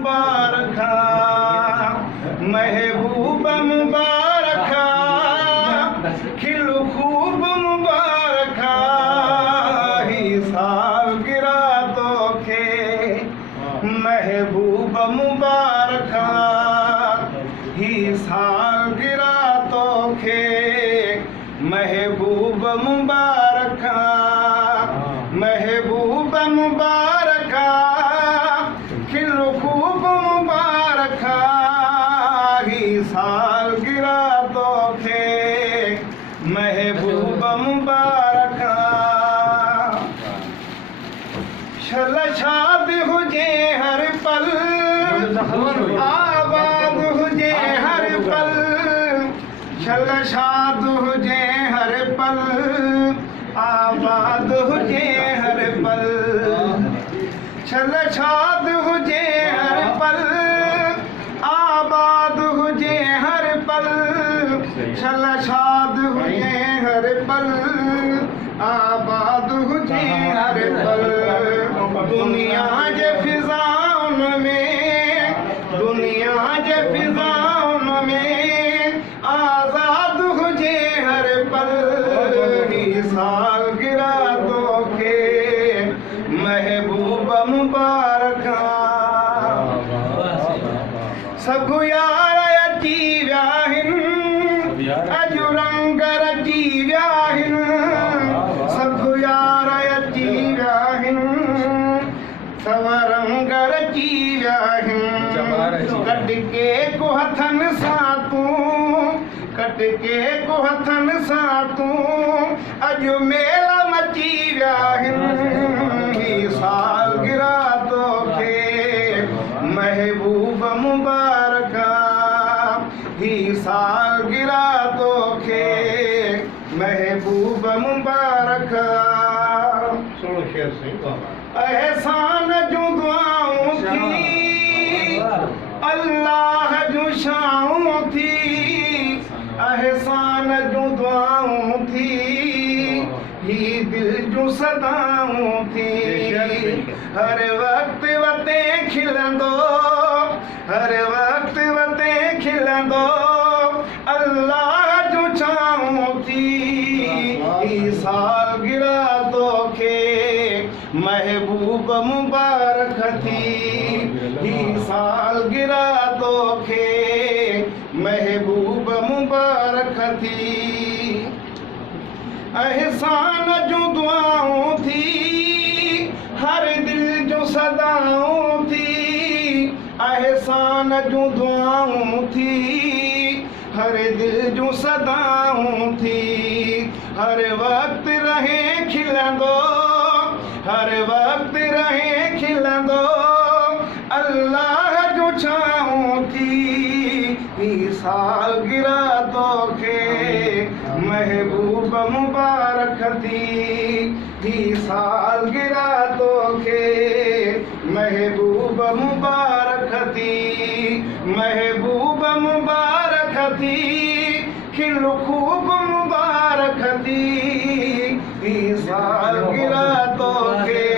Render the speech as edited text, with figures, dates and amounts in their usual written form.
मुबारका, महबूब मुबारका, खिल खूब मुबारका, ही सालगिरह तोखे महबूब मुबारका, ही सालगिरह तोखे महबूब मुबारका, महबूब मुबारका, खिल खूब मुबारका, ही सालगिरह तोखे महबूब मुबारका। शल शाद हुजे हर पल, आबाद हुजे हर पल, शल शाद हुजे हर पल, आबाद हुजे हर पल, शल शाद हुजे हर पल, आबाद हुजे हर पल, शल शाद हुजे हर पल, आबाद हुजे हर पल। दुनिया जे फिजाउन में, दुनिया जे फिजाउन में, आजाद हुजे हर पल, ही सालगिरह तोखे महबूब मुबारका। सब यार अची विया आहिनि, अॼु रंग रची विया आहिनि, सब यार अची विया आहिनि, सब रंग रची विया आहिनि। कट के को हथनि सां तूं, कट के को हथनि सां तूं, अॼु मेला मची विया आहिनि, ही सालगिरह तोखे महबूब मुबारका, ही सालगिरह तोखे महबूब मुबारका। सुनो शेर सही एहसान जूं दुआऊं थी, अल्लाह जूं शाऊं थी, एहसान जूं दुआऊं थी, ही दिल जूं सदाऊं थी। हर वक्त वते खिलंदो, हर वक्त वते खिलंदो, अल्लाह जूं छाऊं थी, ही सालगिरह तोखे महबूब मुबारक थी, ही सालगिरह तोखे महबूब मुबारक थी। एहसान जूं दुआऊं थी, हर दिल जूं सदाऊं थी, एहसान जूं दुआऊं थी, हर दिल जूं सदाऊं थी। हर वक्त रहे खिलंदो, हर वक्त रहे खिलंदो, अल्लाह जूं छाऊं थी, ही सालगिरह तोखे महबूब मुबारक थी, ही सालगिरह तोखे महबूब मुबारक थी, महबूब मुबारक थी, खिल खूब मुबारक थी, ही सालगिरह तोखे